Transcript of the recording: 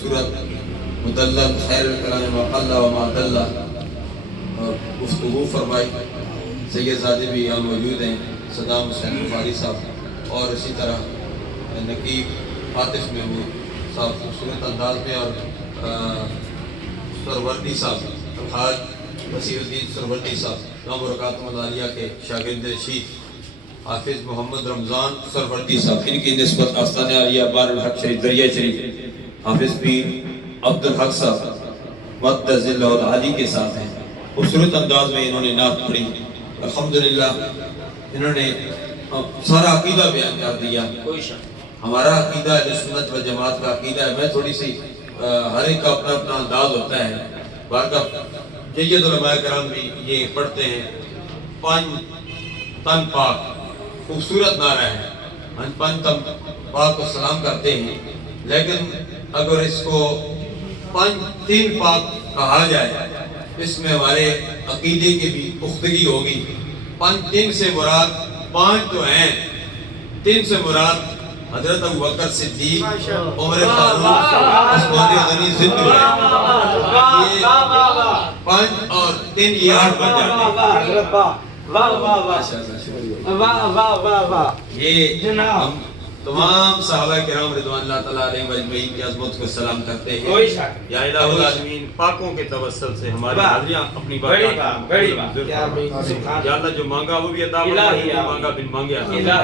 خوبصورت مدلل خیر الکلام وقل وما دل گفتگو فرمائی. سید زادے بھی یہاں موجود ہیں، صدام حسین بخاری صاحب، اور اسی طرح نقیب عاطف محمود صاحب خوبصورت انداز میں، اور سروردی صاحب الحاج وسیع الدین سروردی صاحب نام برکات مداریہ کے شاگرد رشید حافظ محمد رمضان سروردی صاحب، ان کی نسبت آستانہ عالیہ بار الحق شریف دریا شریف حافظ پیر عبد الحق صاحب مقدس اللہ العالی کے ساتھ ہیں. خوبصورت انداز میں انہوں نے نعت پڑھی. الحمدللہ انہوں نے سارا عقیدہ بیان کر دیا. ہمارا عقیدہ اہل سنت و جماعت کا عقیدہ ہے. میں تھوڑی سی ہر ایک کا اپنا اپنا انداز ہوتا ہے. بارگاہ جید علماء کرام بھی یہ پڑھتے ہیں، پنج تن پاک، خوبصورت نعرہ ہے، ہم پنج تن پاک کو سلام کرتے ہیں. لیکن اگر اس کو پنج تین پاک کہا جائے اس میں ہمارے عقیدے کی بھی پختگی ہوگی. پنج تین سے مراد پانچ تو ہیں، تین سے مراد حضرت ابوبکر صدیق، عمر فاروق، عثمان غنی ذکر ہے. یہ پانچ اور تین یہ آٹھ بن جاتے ہیں. یہ ہم تمام صحابہ کرام رضوان اللہ تعالیٰ علیہ مجمعین کی عظمت کو سلام کرتے ہیں. یا الہ العالمین پاکوں کے توسل سے ہماری حاضریاں اپنی بات یا اللہ جو مانگا وہ بھی عطا فرما، جو مانگا بن مانگے عطا فرما.